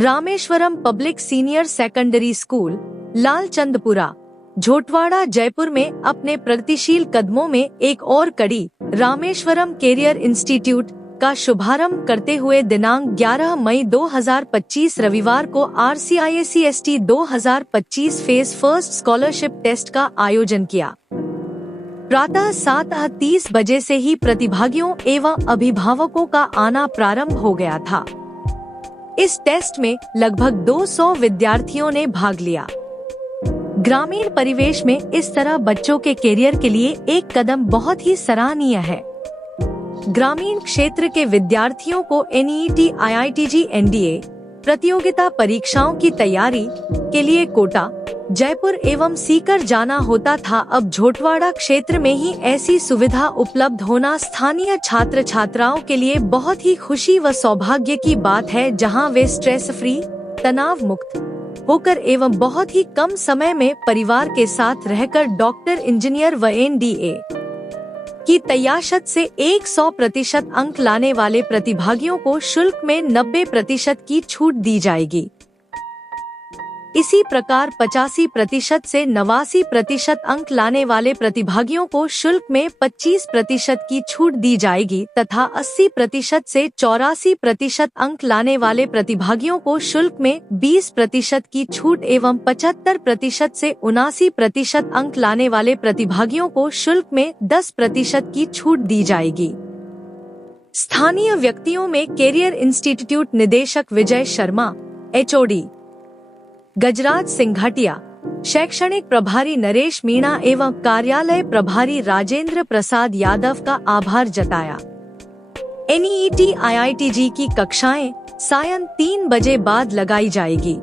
Rameswaram public senior secondary school, Lalchandpura, Jhotwara, Jaipur में अपने प्रगतिशील कदमों में एक और कड़ी रामेश्वरम कैरियर इंस्टीट्यूट का शुभारंभ करते हुए दिनांक 11 मई 2025 रविवार को RCIACST 2025 phase first scholarship test का आयोजन किया। प्रातः 7:30 बजे से ही प्रतिभागियों एवं अभिभावकों का आना प्रारंभ हो गया था। इस टेस्ट में लगभग 200 विद्यार्थियों ने भाग लिया। ग्रामीण परिवेश में इस तरह बच्चों के कैरियर के लिए एक कदम बहुत ही सराहनीय है। ग्रामीण क्षेत्र के विद्यार्थियों को NEET, IITG, NDA प्रतियोगिता परीक्षाओं की तैयारी के लिए कोटा, जयपुर एवं सीकर जाना होता था। अब झोटवाड़ा क्षेत्र में ही ऐसी सुविधा उपलब्ध होना स्थानीय छात्र छात्राओं के लिए बहुत ही खुशी व सौभाग्य की बात है, जहां वे स्ट्रेस फ्री, तनाव मुक्त होकर एवं बहुत ही कम समय में परिवार के साथ रहकर डॉक्टर, इंजीनियर व NDA की तैयारी से 100% अंक लाने वाले प्रतिभागियों को शुल्क में 90% की छूट दी जाएगी। इसी प्रकार 85% से 89% अंक लाने वाले प्रतिभागियों को शुल्क में 25% की छूट दी जाएगी तथा 80% से 84% अंक लाने वाले प्रतिभागियों को शुल्क में 20% की छूट एवं 75% से 79% अंक लाने वाले प्रतिभागियों को शुल्क में 10% की छूट दी जाएगी। स्थानीय व्यक्तियों में कैरियर इंस्टीट्यूट निदेशक विजय शर्मा, HOD गजराज सिंघाटिया, शैक्षणिक प्रभारी नरेश मीणा एवं कार्यालय प्रभारी राजेंद्र प्रसाद यादव का आभार जताया। NEET, IITG की कक्षाएं सायं 3 बजे बाद लगाई जाएगी।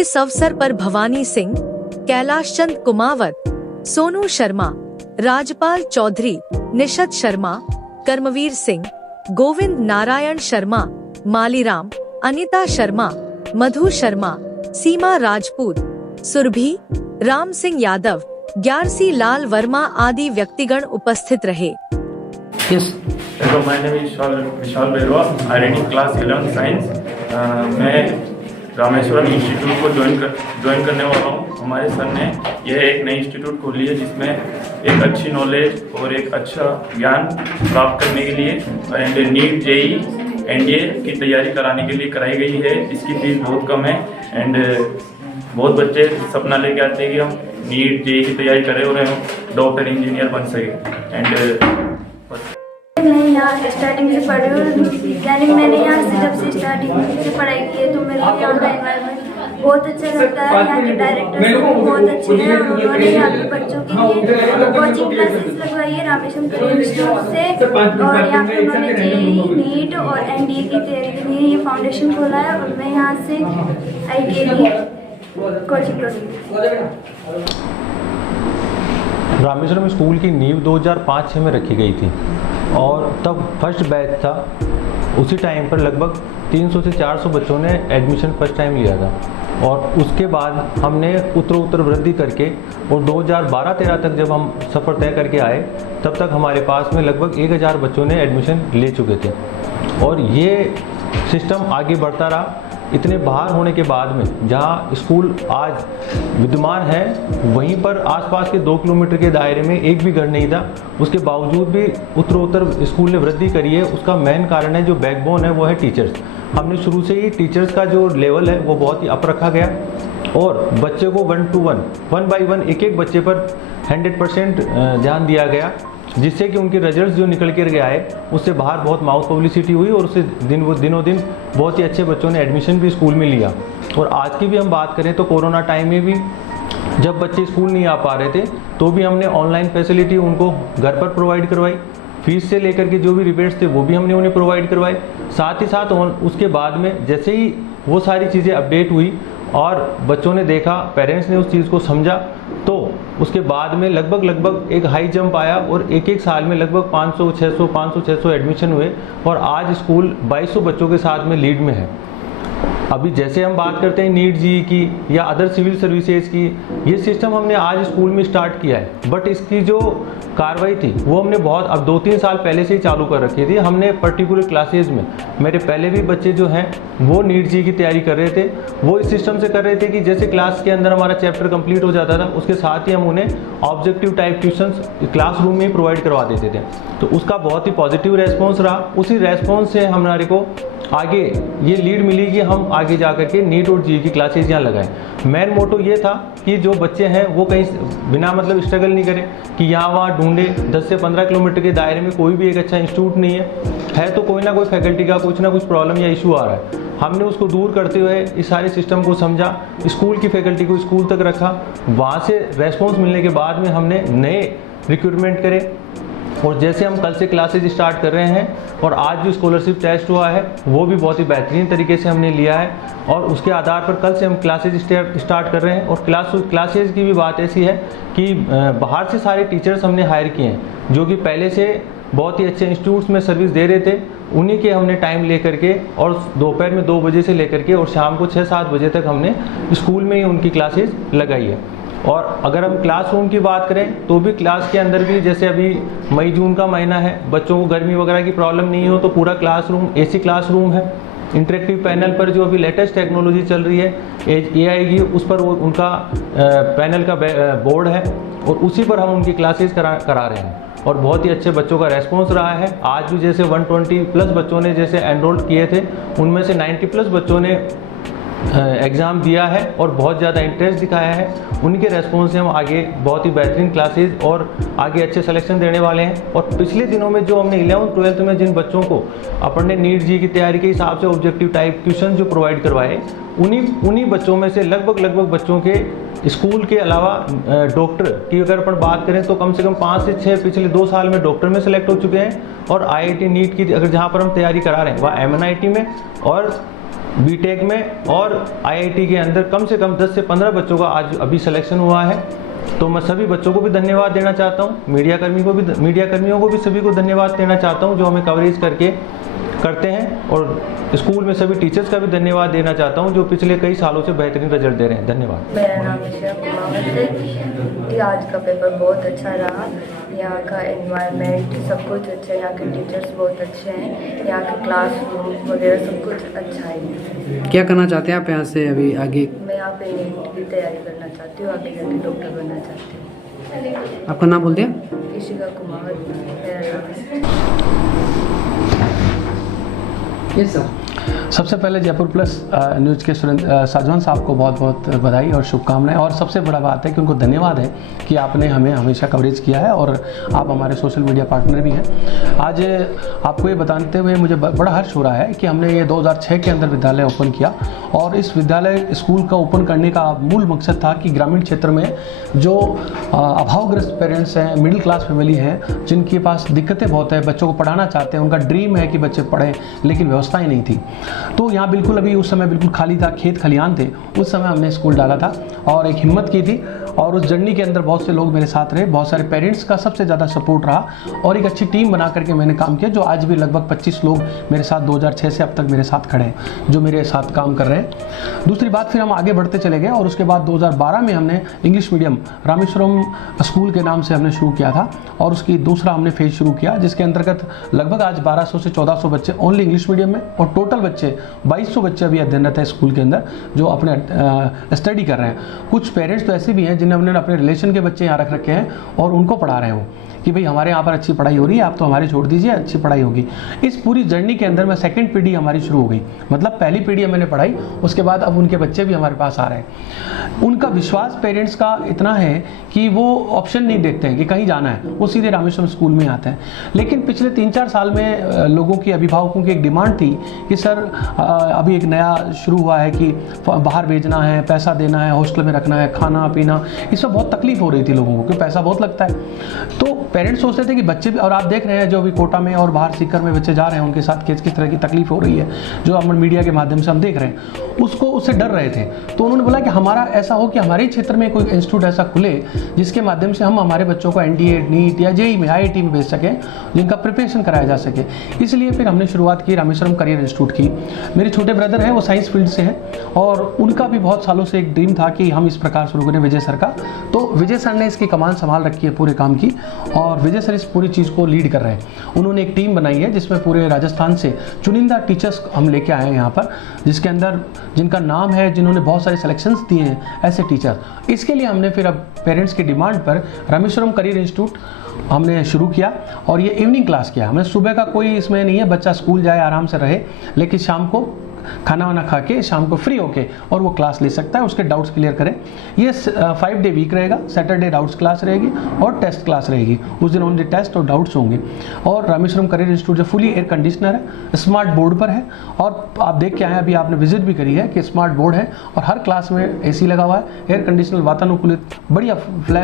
इस अवसर पर भवानी सिंह, कैलाश चंद कुमावत, सोनू शर्मा, राजपाल चौधरी, निशत शर्मा, कर्मवीर सिंह, गोविंद नारायण शर्मा, मालीराम, अनिता शर्मा, मधु शर्मा, सीमा राजपूत, सुरभि, राम सिंह यादव, ग्यारसी लाल वर्मा आदि व्यक्तिगण उपस्थित रहे। My name is Vishal Berwa, IIT class 11 science. मैं रामेश्वरम इंस्टीट्यूट को ज्वाइन करने वाला हूँ। हमारे सर ने यह एक नई इंस्टीट्यूट खोली है जिसमें एक अच्छी नॉलेज और एक अच्छा ज्ञान प्राप्त करने के लिए एंड नीट, JEE, NDA की तैयारी कराने के लिए कराई गई है। इसकी फीस बहुत कम है एंड बहुत बच्चे सपना लेके आते हैं कि हम नीट, JEE की तैयारी करें और हम डॉक्टर, इंजीनियर बन सके। एंड मैं यहाँ स्टार्टिंग से पढ़ रही हूँ, यानी मैंने यहाँ से जब से स्टार्टिंग से पढ़ाई की है तो मेरे लिए यहाँ का एनवायरनमेंट बहुत अच्छा लगता है। यहाँ के डायरेक्टर बहुत अच्छे हैं। उन्होंने यहाँ के बच्चों के लिए कोचिंग क्लासेस लगवाई है रामेश्वरम कैरियर इंस्टीट्यूट से, और यहाँ पे उन्होंने JEE, NEET और NDA की तैयारी के लिए ये फाउंडेशन खोला है और मैं यहाँ से IIT की कोचिंग करूँगी। रामेश्वरम स्कूल की नींव 2005-06 में रखी गई थी और तब फर्स्ट बैच था। उसी टाइम पर लगभग 300 से 400 बच्चों ने एडमिशन फर्स्ट टाइम लिया था और उसके बाद हमने उत्तर वृद्धि करके और 2012-13 तक जब हम सफ़र तय करके आए तब तक हमारे पास में लगभग 1000 बच्चों ने एडमिशन ले चुके थे और ये सिस्टम आगे बढ़ता रहा। इतने बाहर होने के बाद में जहां स्कूल आज विद्यमान है वहीं पर आसपास के 2 किलोमीटर के दायरे में एक भी घर नहीं था। उसके बावजूद भी उत्तरोत्तर स्कूल ने वृद्धि करी है। उसका मेन कारण है, जो बैकबोन है वो है टीचर्स। हमने शुरू से ही टीचर्स का जो लेवल है वो बहुत ही अप रखा गया और बच्चे को 1 to 1 by 1 एक बच्चे पर 100% ध्यान दिया गया, जिससे कि उनके रिजल्ट्स जो निकल कर गया है उससे बाहर बहुत माउथ पब्लिसिटी हुई और उससे दिनों दिन बहुत ही अच्छे बच्चों ने एडमिशन भी स्कूल में लिया। और आज की भी हम बात करें तो कोरोना टाइम में भी जब बच्चे स्कूल नहीं आ पा रहे थे तो भी हमने ऑनलाइन फैसिलिटी उनको घर पर प्रोवाइड करवाई। फीस से लेकर के जो भी रिबेट्स थे वो भी हमने उन्हें प्रोवाइड करवाए। साथ ही साथ उसके बाद में जैसे ही वो सारी चीज़ें अपडेट हुई और बच्चों ने देखा, पेरेंट्स ने उस चीज़ को समझा, तो उसके बाद में लगभग एक हाई जंप आया और एक साल में लगभग 500-600 एडमिशन हुए और आज स्कूल 2200 बच्चों के साथ में लीड में है। अभी जैसे हम बात करते हैं नीट जी की या अदर सिविल सर्विसेज की, ये सिस्टम हमने आज स्कूल में स्टार्ट किया है, बट इसकी जो कार्रवाई थी वो हमने बहुत अब 2-3 साल पहले से ही चालू कर रखी थी। हमने पर्टिकुलर क्लासेज में, मेरे पहले भी बच्चे जो हैं वो नीट जी की तैयारी कर रहे थे, वो इस सिस्टम से कर रहे थे कि जैसे क्लास के अंदर हमारा चैप्टर कंप्लीट हो जाता था, उसके साथ ही हम उन्हें ऑब्जेक्टिव टाइप ट्यूशंस क्लासरूम में ही प्रोवाइड करवा देते थे। तो उसका बहुत ही पॉजिटिव रेस्पॉन्स रहा। उसी रेस्पॉन्स से हमारे को आगे ये लीड मिली कि हम आगे जा करके नीट और जी की क्लासेज यहाँ लगाएं। मेन मोटो ये था कि जो बच्चे हैं वो कहीं बिना मतलब स्ट्रगल नहीं करें कि यहाँ वहाँ ढूंढे। 10 से 15 किलोमीटर के दायरे में कोई भी एक अच्छा इंस्टीट्यूट नहीं है तो कोई ना कोई फैकल्टी का कुछ ना कुछ प्रॉब्लम या इशू आ रहा है। हमने उसको दूर करते हुए इस सारे सिस्टम को समझा, स्कूल की फैकल्टी को स्कूल तक रखा, वहाँ से रेस्पॉन्स मिलने के बाद में हमने नए रिक्रूटमेंट करे और जैसे हम कल से क्लासेज स्टार्ट कर रहे हैं और आज जो स्कॉलरशिप टेस्ट हुआ है वो भी बहुत ही बेहतरीन तरीके से हमने लिया है और उसके आधार पर कल से हम क्लासेज स्टार्ट कर रहे हैं। और क्लासेज की भी बात ऐसी है कि बाहर से सारे टीचर्स हमने हायर किए हैं जो कि पहले से बहुत ही अच्छे इंस्टीट्यूट्स में सर्विस दे रहे थे, उन्हीं के हमने टाइम ले करके और दोपहर में 2 बजे से लेकर के और शाम को 6-7 बजे तक हमने स्कूल में ही उनकी क्लासेज लगाई है। और अगर हम क्लासरूम की बात करें तो भी क्लास के अंदर भी जैसे अभी मई जून का महीना है, बच्चों को गर्मी वगैरह की प्रॉब्लम नहीं हो तो पूरा क्लासरूम एसी क्लासरूम है। इंटरेक्टिव पैनल पर जो अभी लेटेस्ट टेक्नोलॉजी चल रही है AI की, उस पर वो उनका पैनल का बोर्ड है और उसी पर हम उनकी क्लासेस करा रहे हैं और बहुत ही अच्छे बच्चों का रेस्पॉन्स रहा है। आज भी जैसे 120 प्लस बच्चों ने जैसे एनरोल किए थे, उनमें से 90 प्लस बच्चों ने एग्ज़ाम दिया है और बहुत ज़्यादा इंटरेस्ट दिखाया है। उनके रेस्पॉन्स से हम आगे बहुत ही बेहतरीन क्लासेज और आगे अच्छे सिलेक्शन देने वाले हैं। और पिछले दिनों में जो हमने 11th-12th में जिन बच्चों को अपने नीट जी की तैयारी के हिसाब से ऑब्जेक्टिव टाइप ट्यूशन जो प्रोवाइड करवाए, उन्हीं बच्चों में से लगभग बच्चों के स्कूल के अलावा डॉक्टर की अगर अपन बात करें तो कम से कम 5 से 6 पिछले 2 साल में डॉक्टर में सेलेक्ट हो चुके हैं। और IIT नीट की अगर जहाँ पर हम तैयारी करा रहे हैं वह MNIT में और BTech में और IIT के अंदर कम से कम 10 से 15 बच्चों का आज अभी सिलेक्शन हुआ है। तो मैं सभी बच्चों को भी धन्यवाद देना चाहता हूँ, मीडिया कर्मियों को भी सभी को धन्यवाद देना चाहता हूँ जो हमें कवरेज करते हैं और स्कूल में सभी टीचर्स का भी धन्यवाद देना चाहता हूँ जो पिछले कई सालों से बेहतरीन रिजल्ट दे रहे हैं। धन्यवाद। मेरा नाम ईशा कुमावत है। आज का पेपर बहुत अच्छा रहा। यहाँ का एनवायरनमेंट सब कुछ अच्छा है, यहाँ के टीचर्स बहुत अच्छे हैं, यहाँ के क्लासरूम वगैरह सब कुछ अच्छा है। क्या करना चाहते हैं आप यहाँ से अभी आगे? मैं यहाँ पे नीट की तैयारी करना चाहती हूँ, आगे जाके डॉक्टर बनना चाहती हूँ। आपका नाम बोल दिया? ईशिका कुमावत मेरा नाम है। Yes sir. सबसे पहले जयपुर प्लस न्यूज़ के साजवान साहब को बहुत बहुत बधाई और शुभकामनाएं। और सबसे बड़ा बात है कि उनको धन्यवाद है कि आपने हमें हमेशा कवरेज किया है और आप हमारे सोशल मीडिया पार्टनर भी हैं। आज आपको ये बताते हुए मुझे बड़ा हर्ष हो रहा है कि हमने ये 2006 के अंदर विद्यालय ओपन किया और इस विद्यालय स्कूल का ओपन करने का मूल मकसद था कि ग्रामीण क्षेत्र में जो अभावग्रस्त पेरेंट्स हैं, मिडिल क्लास फैमिली हैं, जिनके पास दिक्कतें बहुत है, बच्चों को पढ़ाना चाहते हैं, उनका ड्रीम है कि बच्चे पढ़ें लेकिन व्यवस्थाएँ नहीं थी। तो यहाँ बिल्कुल अभी उस समय बिल्कुल खाली था, खेत खलियान थे, उस समय हमने स्कूल डाला था और एक हिम्मत की थी और उस जर्नी के अंदर बहुत से लोग मेरे साथ रहे, बहुत सारे पेरेंट्स का सबसे ज़्यादा सपोर्ट रहा और एक अच्छी टीम बना करके मैंने काम किया जो आज भी लगभग 25 लोग मेरे साथ 2006 से अब तक मेरे साथ खड़े हैं जो मेरे साथ काम कर रहे हैं। दूसरी बात, फिर हम आगे बढ़ते चले गए और उसके बाद 2012 में हमने इंग्लिश मीडियम रामेश्वरम स्कूल के नाम से हमने शुरू किया था और उसकी दूसरा हमने फेज शुरू किया जिसके अंतर्गत लगभग आज 1200 से 1400 बच्चे ओनली इंग्लिश मीडियम में और टोटल बच्चे 2200 बच्चे अभी अध्ययनरत है स्कूल के अंदर जो अपने स्टडी कर रहे हैं। कुछ पेरेंट्स तो ऐसे भी हैं जिन्होंने अपने रिलेशन के बच्चे यहाँ रख रखे हैं और उनको पढ़ा रहे हो कि भाई हमारे यहाँ पर अच्छी पढ़ाई हो रही है, आप तो हमारे छोड़ दीजिए, अच्छी पढ़ाई होगी। इस पूरी जर्नी के अंदर में सेकंड पीढ़ी हमारी शुरू हो गई, मतलब पहली पीढ़ी मैंने पढ़ाई, उसके बाद अब उनके बच्चे भी हमारे पास आ रहे हैं। उनका विश्वास पेरेंट्स का इतना है कि वो ऑप्शन नहीं देखते हैं कि कहीं जाना है, वो सीधे रामेश्वरम स्कूल में आते हैं। लेकिन पिछले 3-4 साल में लोगों की, अभिभावकों की एक डिमांड थी कि सर अभी एक नया शुरू हुआ है कि बाहर भेजना है, पैसा देना है, हॉस्टल में रखना है, खाना पीना, इसमें बहुत तकलीफ हो रही थी लोगों को कि पैसा बहुत लगता है। तो पेरेंट्स सोचते थे कि बच्चे भी, और आप देख रहे हैं जो अभी कोटा में और बाहर सीकर में बच्चे जा रहे हैं उनके साथ किस तरह की तकलीफ हो रही है, जो हम मीडिया के माध्यम से हम देख रहे हैं, उससे डर रहे थे। तो उन्होंने बोला कि हमारा ऐसा हो कि हमारे क्षेत्र में कोई इंस्टीट्यूट ऐसा खुले जिसके माध्यम से हम हमारे बच्चों को NDA, नीट या JEE में, IIT में भेज सकें, जिनका प्रिपरेशन कराया जा सके। इसलिए फिर हमने शुरुआत की रामेश्वरम करियर इंस्टीट्यूट की। मेरे छोटे ब्रदर हैं, वो साइंस फील्ड से हैं और उनका भी बहुत सालों से एक ड्रीम था कि हम इस प्रकार शुरू करें विजय सर का। तो विजय सर ने इसकी कमान संभाल रखी है पूरे काम की और विजय सर इस पूरी चीज़ को लीड कर रहे हैं। उन्होंने एक टीम बनाई है जिसमें पूरे राजस्थान से चुनिंदा टीचर्स हम लेके आए हैं यहाँ पर, जिसके अंदर जिनका नाम है, जिन्होंने बहुत सारे सिलेक्शंस दिए हैं ऐसे टीचर। इसके लिए हमने फिर अब पेरेंट्स की डिमांड पर रामेश्वरम करियर इंस्टीट्यूट हमने शुरू किया और ये इवनिंग क्लास किया। हमें सुबह का कोई इसमें नहीं है, बच्चा स्कूल जाए आराम से रहे, लेकिन शाम को खाना वाना खा के शाम को फ्री होके और वो क्लास ले सकता है, उसके डाउट्स क्लियर करें। ये 5 डे वीक रहेगा, सैटरडे डाउट्स क्लास रहेगी और टेस्ट क्लास रहेगी। उस दिन ओनली टेस्ट और डाउट्स होंगे। और रामेश्वरम करियर इंस्टीट्यूट जो फुली एयर कंडीशनर है, स्मार्ट बोर्ड पर है और आप देख के आए, अभी आपने विजिट भी करी है कि स्मार्ट बोर्ड है और हर क्लास में AC लगा हुआ है, एयर कंडीशनर, वातानुकूलित, बढ़िया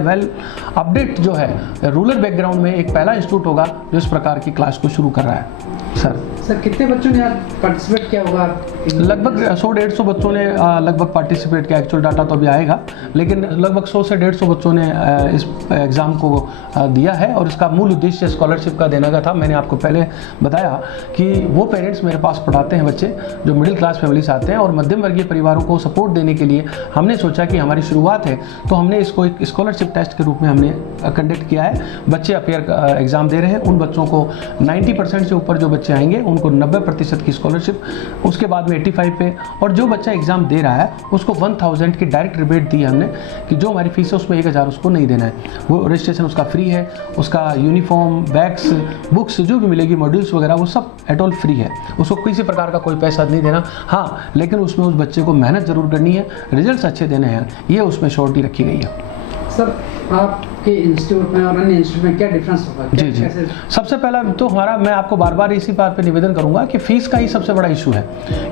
वेल अपडेट जो है। रूरल बैकग्राउंड में एक पहला इंस्टीट्यूट होगा जो इस प्रकार की क्लास को शुरू कर रहा है। सर कितने बच्चों ने आज पार्टिसिपेट किया होगा? लगभग 100-150 बच्चों ने लगभग पार्टिसिपेट किया। एक्चुअल डाटा तो अभी आएगा, लेकिन लगभग 100 से 150 बच्चों ने इस एग्ज़ाम को दिया है और इसका मूल उद्देश्य स्कॉलरशिप का देने का था। मैंने आपको पहले बताया कि वो पेरेंट्स मेरे पास पढ़ाते हैं बच्चे जो मिडिल क्लास फैमिली से आते हैं और मध्यम वर्गीय परिवारों को सपोर्ट देने के लिए हमने सोचा कि हमारी शुरुआत है तो हमने इसको एक स्कॉलरशिप टेस्ट के रूप में हमने कंडक्ट किया है। बच्चे अपेयर एग्ज़ाम दे रहे हैं, उन बच्चों को 90% से ऊपर जो बच्चे आएंगे उनको 90% की स्कॉलरशिप, उसके बाद में 85 पे, और जो बच्चा एग्जाम दे रहा है उसको 1000 की डायरेक्ट रिबेट दी हमने कि जो हमारी फीस है उसमें 1000 उसको नहीं देना है। वो रजिस्ट्रेशन उसका फ्री है, उसका यूनिफॉर्म, बैग्स, बुक्स जो भी मिलेगी, मॉड्यूल्स वगैरह, वो सब एट ऑल फ्री है। उसको किसी प्रकार का कोई पैसा नहीं देना। हाँ, लेकिन उसमें उस बच्चे को मेहनत जरूर करनी है, रिजल्ट्स अच्छे देने हैं, ये उसमें श्योरिटी रखी गई है। सर आपके इंस्टीट्यूट में और अन्य इंस्टीट्यूट में क्या डिफरेंस होगा? जी। सबसे पहला तो मैं आपको बार बार इसी बात पे निवेदन करूंगा कि फीस का ही सबसे बड़ा इशू है,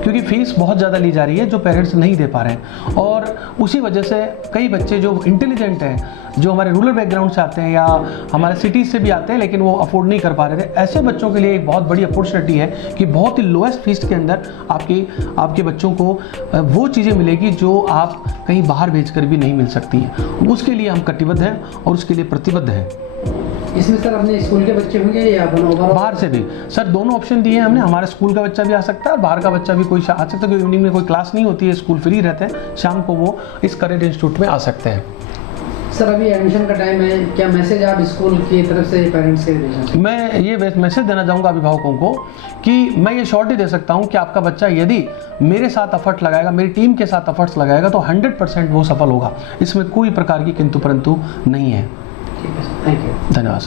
क्योंकि फीस बहुत ज़्यादा ली जा रही है जो पेरेंट्स नहीं दे पा रहे हैं और उसी वजह से कई बच्चे जो इंटेलिजेंट हैं, जो हमारे रूरल बैकग्राउंड से आते हैं या हमारे सिटीज़ से भी आते हैं लेकिन वो अफोर्ड नहीं कर पा रहे थे, ऐसे बच्चों के लिए एक बहुत बड़ी अपॉर्चुनिटी है कि बहुत ही लोएस्ट फीस के अंदर आपके बच्चों को वो चीज़ें मिलेगी जो आप कहीं बाहर भेजकर भी नहीं मिल सकती हैं। उसके लिए हम कटिबद्ध हैं और उसके लिए प्रतिबद्ध हैं। इसमें सर अपने स्कूल के बच्चे होंगे या बाहर से भी? सर दोनों ऑप्शन दिए हैं हमने। हमारे स्कूल का बच्चा भी आ सकता है और बाहर का बच्चा भी कोई आ सकता है, क्योंकि इवनिंग में कोई क्लास नहीं होती है, स्कूल फ्री रहते हैं, शाम को वो इस करियर इंस्टीट्यूट में आ सकते हैं। सर अभी एडमिशन का टाइम है, क्या मैसेज आप स्कूल की तरफ से पेरेंट्स के भेजना? मैं ये मैसेज देना चाहूँगा अभिभावकों को कि मैं ये श्योरिटी दे सकता हूँ कि आपका बच्चा यदि मेरे साथ एफर्ट लगाएगा, मेरी टीम के साथ एफर्ट्स लगाएगा तो 100% वो सफल होगा। इसमें कोई प्रकार की किंतु परंतु नहीं है। ठीक है, थैंक यू, धन्यवाद।